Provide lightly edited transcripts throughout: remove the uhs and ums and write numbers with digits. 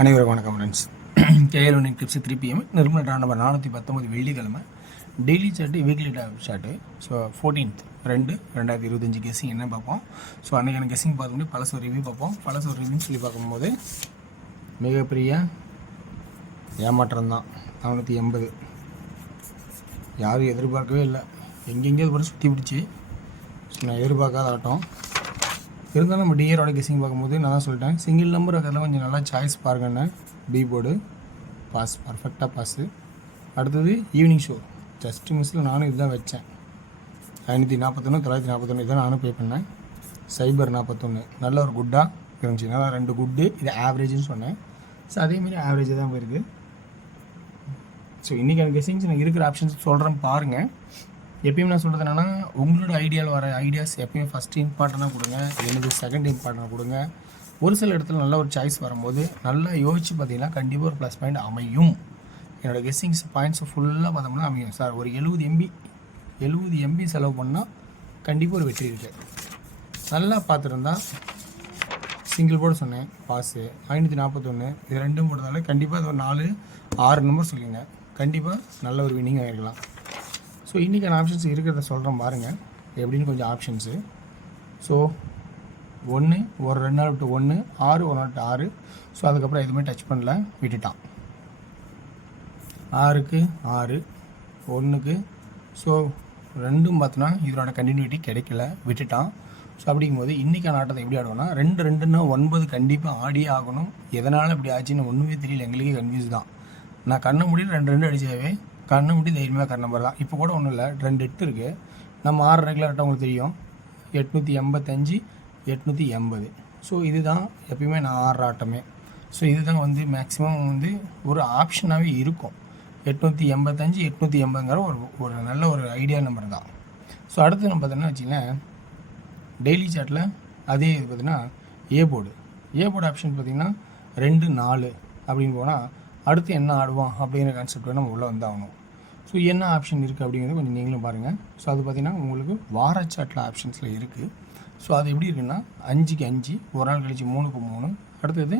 அனைவருக்கும் வணக்கம் friends. KL winning tips 3 PM Nirmal number 419 வெள்ளிக்கிழமை daily chart weekly chart. So 14th 2/2025 guessing என்ன பார்ப்போம். ஸோ அன்றைக்கான கெஸ்ஸிங் பார்த்துட்டு பழசு ஒரு ரிவ்யூ பார்ப்போம். பழசு ஒரு ரிவ்யூன்னு சொல்லி பார்க்கும்போது மிகப்பெரிய ஏமாற்றம் தான். 480 யாரும் எதிர்பார்க்கவே இல்லை. எங்கெங்கேயோ கூட சுற்றி பிடிச்சி நான் எதிர்பார்க்காத ஆட்டம். இருந்தாலும் நம்ம டிஏரோட கெஸ்ஸிங் பார்க்கும்போது நான் தான் சொல்லிட்டேன், சிங்கிள் நம்பர் அதெல்லாம் கொஞ்சம் நல்லா சாய்ஸ் பாருங்கன்னு. பி போர்டு பாஸ், பர்ஃபெக்டாக பாஸு. அடுத்தது ஈவினிங் ஷோ ஜஸ்ட் மிஸ்ஸில் நானும் இதுதான் வச்சேன். 541 941 இதான் நானும் பே பண்ணேன். சைபர் 41 நல்ல ஒரு குட்டாக இருந்துச்சு. நல்லா 2 குட்டு, இது ஆவரேஜ்னு சொன்னேன். ஸோ அதேமாரி ஆவரேஜாக தான் போயிருக்கு. ஸோ இன்றைக்கி எனக்கு கெஸ்ஸிங்ஸ் எனக்கு இருக்கிற ஆப்ஷன்ஸ் சொல்கிறேன் பாருங்கள். எப்பயும் நான் சொல்கிறது என்னென்னா, உங்களோட ஐடியாவில் வர ஐடியாஸ் எப்பயும் ஃபஸ்ட் இம்பார்ட்டண்ட்டாக கொடுங்க, எனக்கு செகண்ட் இம்பார்ட்டன்ட் கொடுங்க. ஒரு சில இடத்துல நல்ல ஒரு சாய்ஸ் வரும்போது நல்லா யோசிச்சு பார்த்தீங்கன்னா கண்டிப்பாக ஒரு ப்ளஸ் பாயிண்ட் அமையும். என்னோடய கெஸ்ஸிங்ஸ் பாயிண்ட்ஸ் ஃபுல்லாக பார்த்தோம்னா அமையும். சார் ஒரு 70 MB செலவு பண்ணால் கண்டிப்பாக ஒரு வெற்றி இருக்குது. நல்லா பார்த்துருந்தா சிங்கிள் போர்டு சொன்னேன் பாஸு 541 இது 2 போடுறதால கண்டிப்பாக அது ஒரு 4-6 நம்பர் சொல்லிங்க, கண்டிப்பாக நல்ல ஒரு வின்னிங் ஆகிருக்கலாம். ஸோ இன்றைக்கான ஆப்ஷன்ஸ் இருக்கிறத சொல்கிறேன் பாருங்கள் எப்படின்னு கொஞ்சம் ஆப்ஷன்ஸு. ஸோ 1 ஒரு 2 நாள் விட்டு 1 6 1 நாள் 6. ஸோ அதுக்கப்புறம் எதுவுமே டச் பண்ணல, விட்டுட்டான். 6க்கு 6 1க்கு. ஸோ 2ம் பார்த்தோன்னா இதனோட கண்டினியூட்டி கிடைக்கல, விட்டுட்டான். ஸோ அப்படிங்கும்போது இன்றைக்கான ஆட்டத்தை எப்படி ஆடுவோம்னா 2-2ன்னா 9 கண்டிப்பாக ஆடியே ஆகணும். எதனால் இப்படி ஆச்சுன்னு ஒன்றுமே தெரியல, எங்களுக்கே கன்ஃபியூஸ் தான். நான் கண்ணை முடியல 2-2 அடிச்சாவே கண்ணை முடி தைரியமாக கண்ண நம்பர் தான். இப்போ கூட ஒன்றும் இல்லை, 2 8 இருக்குது. நம்ம 6 ரெகுலர் ஆட்டம் உங்களுக்கு தெரியும், 885 880. ஸோ இதுதான் எப்பயுமே நான் 6 ஆட்டமே. ஸோ இதுதான் வந்து மேக்ஸிமம் வந்து ஒரு ஆப்ஷனாகவே இருக்கும். 885 880ங்கிற ஒரு நல்ல ஒரு ஐடியா நம்பர் தான். ஸோ அடுத்து நம்ம பார்த்தோன்னா வச்சிங்களேன், டெய்லி சார்ட்டில் அதே இது பார்த்தீங்கன்னா ஏ போர்டு ஆப்ஷன் பார்த்திங்கன்னா 2 4 அப்படின்னு போனால் அடுத்து என்ன ஆடுவோம் அப்படிங்கிற கான்செப்ட் நம்ம உள்ளே வந்தாகணும். ஸோ என்ன ஆப்ஷன் இருக்குது அப்படிங்கிறது கொஞ்சம் நீங்களும் பாருங்கள். ஸோ அது பார்த்திங்கன்னா உங்களுக்கு வாரச்சாட்டில் ஆப்ஷன்ஸில் இருக்குது. ஸோ அது எப்படி இருக்குன்னா 5க்கு 5 ஒரு நாள் கழிச்சு 3க்கு 3. அடுத்தது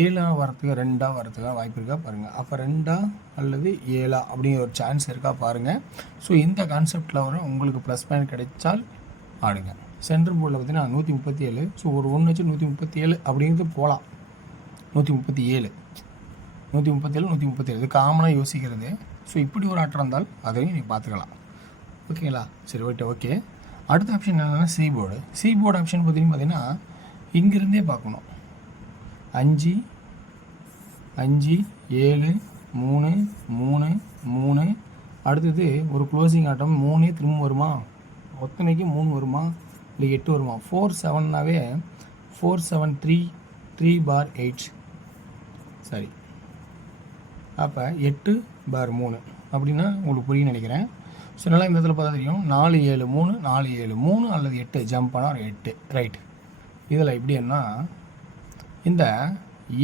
7 வரத்துக்கு 2 வரத்துக்காக வாய்ப்பு இருக்கா பாருங்கள். அப்போ 2 அல்லது 7 அப்படிங்கிற ஒரு சான்ஸ் இருக்கா பாருங்கள். ஸோ இந்த கான்செப்டில் வர உங்களுக்கு ப்ளஸ் பாயிண்ட் கிடைச்சால் ஆடுங்க. சென்ட்ரல் போர்டில் பார்த்திங்கன்னா 137. ஸோ ஒரு 1 வச்சு 137 அப்படிங்கிறது போகலாம். 137 இது காமனாக யோசிக்கிறது. ஸோ இப்படி ஒரு ஆட்டம் இருந்தால் அதையும் நீங்கள் பார்த்துக்கலாம். ஓகேங்களா? சரி, ஓகே. அடுத்த ஆப்ஷன் என்னென்னா சி போர்டு ஆப்ஷன் பார்த்தீங்கன்னா இங்கேருந்தே பார்க்கணும். 5 5 7 3 3 3. அடுத்தது ஒரு க்ளோசிங் ஆட்டம் 3 திரும்ப வருமா, ஒத்தனைக்கு 3 வருமா இல்லை 8 வருமா. 4-7னாவே 4 7 3 3/8 சரி. அப்போ 8/3 அப்படின்னா உங்களுக்கு புரியும் நினைக்கிறேன். ஸோ நல்லா இந்த இடத்துல பார்த்தா தெரியும் 4 7 3 4 7 3 அல்லது 8 ஜம்ப் ஆனால் ஒரு 8 ரைட். இதில் எப்படின்னா இந்த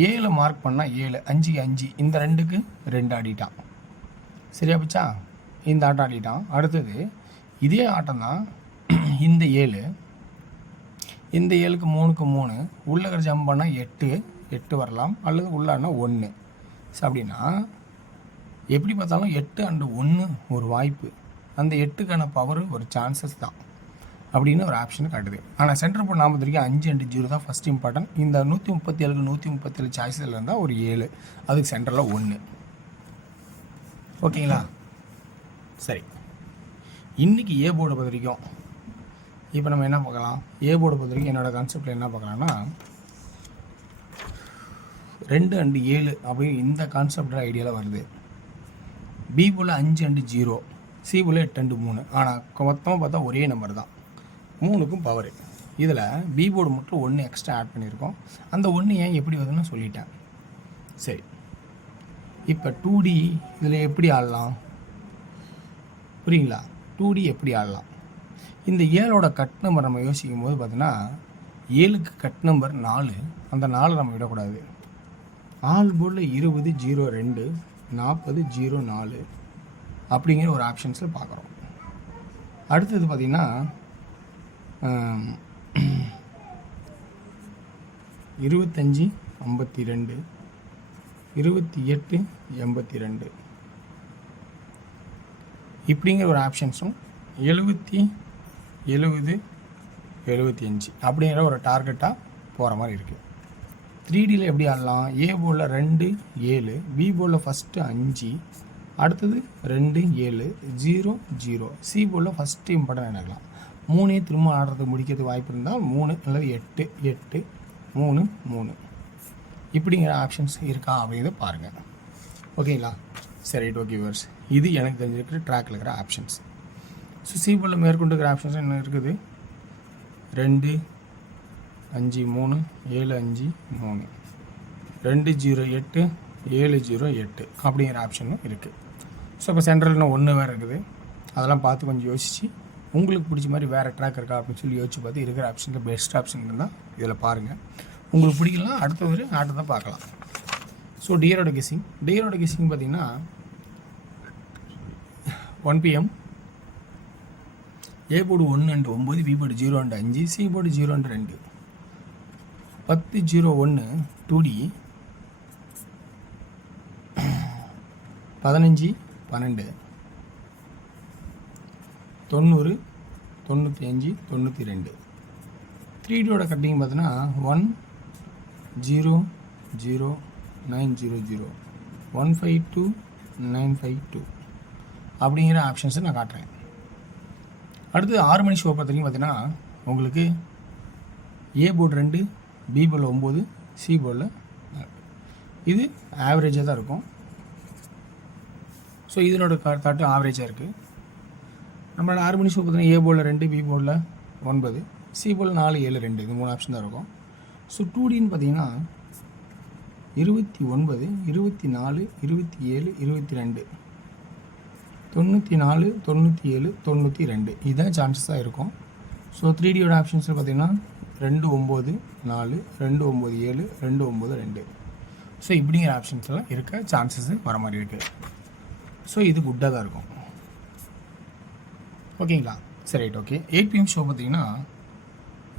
7 மார்க் பண்ணால் 7 5க்கு 5 இந்த 2க்கு 2 ஆடிட்டான். சரியா போச்சா? இந்த ஆட்டம் ஆடிட்டான். அடுத்தது இதே ஆட்டம் தான் இந்த 7 இந்த 7க்கு 3க்கு 3 உள்ளே ஜம்ப் பண்ணால் 8 வரலாம் அல்லது உள்ளானா 1. ஸோ அப்படின்னா எப்படி பார்த்தாலும் 8 and 1 ஒரு வாய்ப்பு. அந்த 8க்கான பவர் ஒரு சான்சஸ் தான் அப்படின்னு ஒரு ஆப்ஷன் காட்டுது. ஆனால் சென்டர் போர்ட் 40 5 and 0 தான் ஃபஸ்ட் இம்பார்ட்டன்ட். இந்த 137க்கு 137 சாய்ஸில் இருந்தால் ஒரு 7, அதுக்கு சென்டரில் 1. ஓகேங்களா? சரி, இன்றைக்கி ஏ போர்டை பொறுத்த வரைக்கும் இப்போ நம்ம என்ன பார்க்கலாம். ஏ போர்டை பொறுத்த வரைக்கும் என்னோடய கான்செப்டில் என்ன பார்க்கலாம்னா 2 and 7 அப்படி இந்த கான்செப்ட் ஐடியாவில் வருது. பி போல் 5 and 0, சி போல் 8 and 3. ஆனால் மொத்தமாக பார்த்தா ஒரே நம்பர் தான், 3க்கும் பவர். இதில் பி போர்டு மட்டும் 1 எக்ஸ்ட்ரா ஆட் பண்ணியிருக்கோம். அந்த 1 ஏன் எப்படி வருதுன்னு சொல்லிட்டேன். சரி, இப்போ 2D இதில் எப்படி ஆடலாம் புரியுங்களா? 2D எப்படி ஆடலாம்? இந்த 7ஓட கட் நம்பர் நம்ம யோசிக்கும் போது பார்த்தீங்கன்னா 7க்கு கட் நம்பர் 4. அந்த 4 நம்ம விடக்கூடாது. ஆல் போர்டில் 20 02 40 04 அப்படிங்கிற ஒரு ஆப்ஷன்ஸில் பார்க்குறோம். அடுத்தது பார்த்திங்கன்னா 25 52 28 82 இப்படிங்கிற ஒரு ஆப்ஷன்ஸும் 70 70 75 அப்படிங்கிற ஒரு டார்கெட்டாக போகிற மாதிரி இருக்குது. 3Dயில் எப்படி ஆடலாம்? ஏ போர்டில் 2 7, பி போர்டில் ஃபஸ்ட்டு 5, அடுத்தது 2 7 0 0, சி போர்டில் ஃபஸ்ட்டு இம்பார்ட்டன் ஆகலாம். 3 திரும்ப ஆடுறது முடிக்கிறதுக்கு வாய்ப்பு இருந்தால் 3 அல்லது 8 8 3 3 இப்படிங்கிற ஆப்ஷன்ஸ் இருக்கா அப்படிங்கிறத பாருங்கள். ஓகேங்களா? சரி, ஓகே வியூவர்ஸ், இது எனக்கு தெரிஞ்சிருக்கிற ட்ராக்கில் இருக்கிற ஆப்ஷன்ஸ். ஸோ சி போர்டில் மேற்கொண்டு இருக்கிற ஆப்ஷன்ஸ் என்ன இருக்குது? 2 5 3 7 5 3, 2 0 8 7 0 8 அப்படிங்கிற ஆப்ஷனும் இருக்குது. ஸோ இப்போ சென்ட்ரல் இன்னும் 1 வேறு இருக்குது. அதெல்லாம் பார்த்து கொஞ்சம் யோசித்து உங்களுக்கு பிடிச்ச மாதிரி வேறு ட்ராக் இருக்கா அப்படின்னு சொல்லி யோசிச்சு பார்த்து இருக்கிற ஆப்ஷனில் பெஸ்ட் ஆப்ஷன் இருந்தால் இதில் பாருங்கள். உங்களுக்கு பிடிக்கலாம் அடுத்த ஒரு ஆட்டை தான் பார்க்கலாம். ஸோ டியரோட கெஸ்ஸிங் பார்த்திங்கன்னா 1 PM, A board 1 and 9, B board 0 and 5, C board 0 and 2, 10 0 1 2D, 15 12, 90 95 92. 3Dயோட cutting பார்த்தீங்கன்னா 1 0 0 9 0 0, 152 952 அப்படிங்கிற ஆப்ஷன்ஸை நான் காட்டுறேன். அடுத்து 6 மணி ஷோ பார்த்தீங்கன்னா உங்களுக்கு ஏ போர்டு 2, பி போர்டில் 9, சி போர்டில் இது ஆவரேஜாக தான் இருக்கும். ஸோ இதனோட தாட்டு ஆவரேஜாக இருக்குது. நம்மளோட 6 மணி ஷோ பார்த்தீங்கன்னா ஏ போர்டில் 2, பி போர்டில் 9, சி போர்டில் 4 7 2, இது 3 ஆப்ஷன் தான் இருக்கும். ஸோ 2Dன்னு பார்த்தீங்கன்னா 29 24 27 22, 94 97 92 இதுதான் சான்சஸாக இருக்கும். ஸோ 3Dயோட ஆப்ஷன்ஸில் பார்த்தீங்கன்னா 2 9 4, 2 9 7, 2 9 2. ஸோ இப்படிங்கிற ஆப்ஷன்ஸ்லாம் இருக்க சான்சஸ் வர மாதிரி இருக்குது. ஸோ இது குட்டாக தான் இருக்கும். ஓகேங்களா? சரி, ரைட், ஓகே. 8 PM ஷோ பார்த்தீங்கன்னா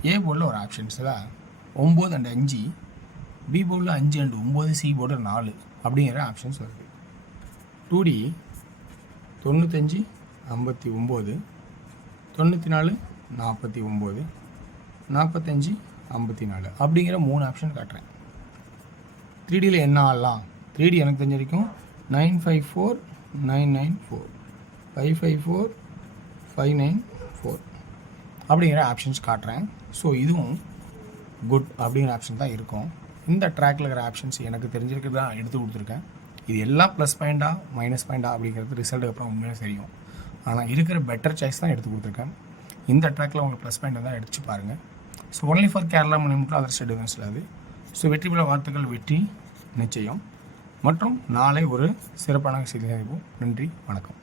ஏ போர்டில் ஒரு ஆப்ஷன்ஸில் 9 and 5, பி போர்டில் 5 and 9, சி போர்டில் 4 அப்படிங்கிற ஆப்ஷன்ஸ் வருது. 2D 95 59, 94 49, 45 54 அப்படிங்கிற 3 ஆப்ஷன் காட்டுறேன். 3Dயில் என்ன ஆடலாம்? 3D எனக்கு தெரிஞ்ச வரைக்கும் 954 994, 554 594 அப்படிங்கிற ஆப்ஷன்ஸ் காட்டுறேன். ஸோ இதுவும் குட் அப்படிங்கிற ஆப்ஷன் தான் இருக்கும். இந்த ட்ராக்கில் இருக்கிற ஆப்ஷன்ஸ் எனக்கு தெரிஞ்சிருக்கிறது தான் எடுத்து கொடுத்துருக்கேன். இது எல்லாம் ப்ளஸ் பாயிண்டா மைனஸ் பாயிண்டா அப்படிங்கிறது ரிசல்ட்டுக்கு அப்புறம் உண்மையாக தெரியும். ஆனால் இருக்கிற பெட்டர் சாய்ஸ் தான் எடுத்து கொடுத்துருக்கேன். இந்த ட்ராக்கில் உங்களுக்கு ப்ளஸ் பாயிண்ட் தான் எடுத்து பாருங்கள். ஸோ ஒன்லி ஃபார் கேரளா மட்டும் அதர் ஸ்டேட் டிஃபென்ஸில் அது. ஸோ வெற்றி பெற வார்த்தைகள் வெற்றி நிச்சயம். மற்றும் நாளை ஒரு சிறப்பான செய்தி சந்திப்போம். நன்றி, வணக்கம்.